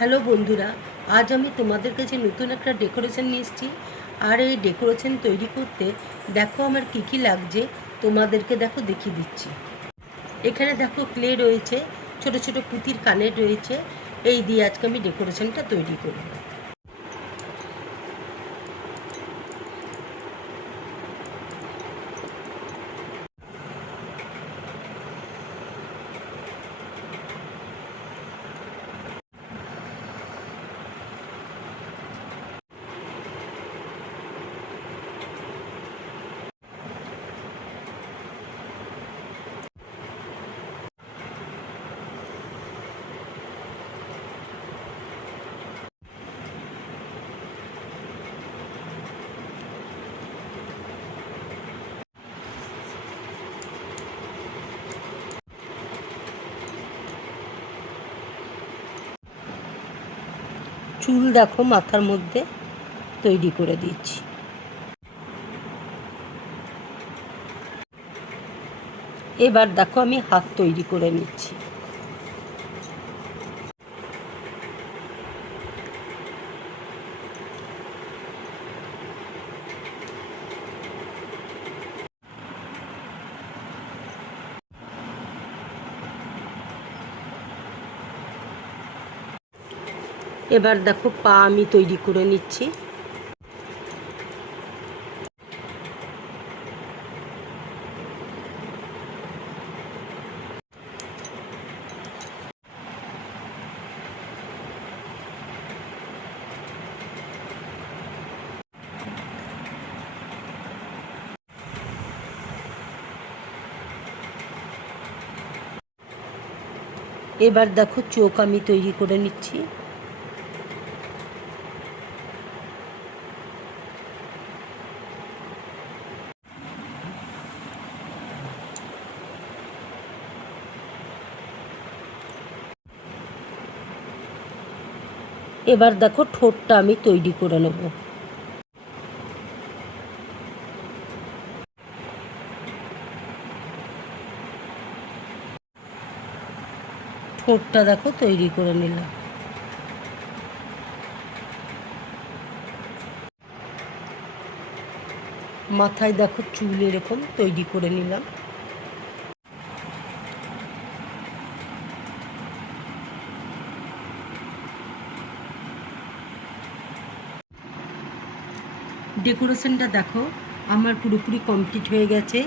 Hello বন্ধুরা, আজ আমি তোমাদের কাছে নতুন একটা ডেকোরেশন নিয়ে এসেছি। আর এই ডেকোরেশন তৈরি করতে দেখো আমার কী কী লাগছে, তোমাদেরকে দেখো দেখিয়ে দিচ্ছি। এখানে দেখো ক্লে রয়েছে, ছোট ছোট পুঁতির কানের রয়েছে। এই দিয়ে আজকে আমি ডেকোরেশনটা তৈরি করব। চুল দেখো মাথার মধ্যে তৈরি করে দিচ্ছি। এবার দেখো আমি হাত তৈরি করে নিচ্ছি। এবার দেখো পা আমি তৈরি করে নিচ্ছি। এবার দেখো চোখ আমি তৈরি করে নিচ্ছি। এবার দেখো ঠোঁটটা আমি তৈরি করে নেব। ঠোঁটটা দেখো তৈরি করে নিলাম। মাথায় দেখো চুল এরকম তৈরি করে নিলাম। ডেকোরেশনটা দেখো আমার পুরোপুরি কমপ্লিট হয়ে গেছে।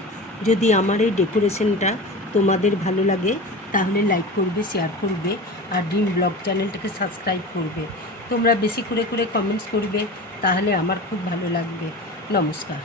যদি আমার এই ডেকোরেশনটা তোমাদের ভালো লাগে তাহলে লাইক করবে, শেয়ার করবে আর ড্রিম ব্লগ চ্যানেলটাকে সাবস্ক্রাইব করবে। তোমরা বেশি করে কমেন্টস করবে, তাহলে আমার খুব ভালো লাগবে। নমস্কার।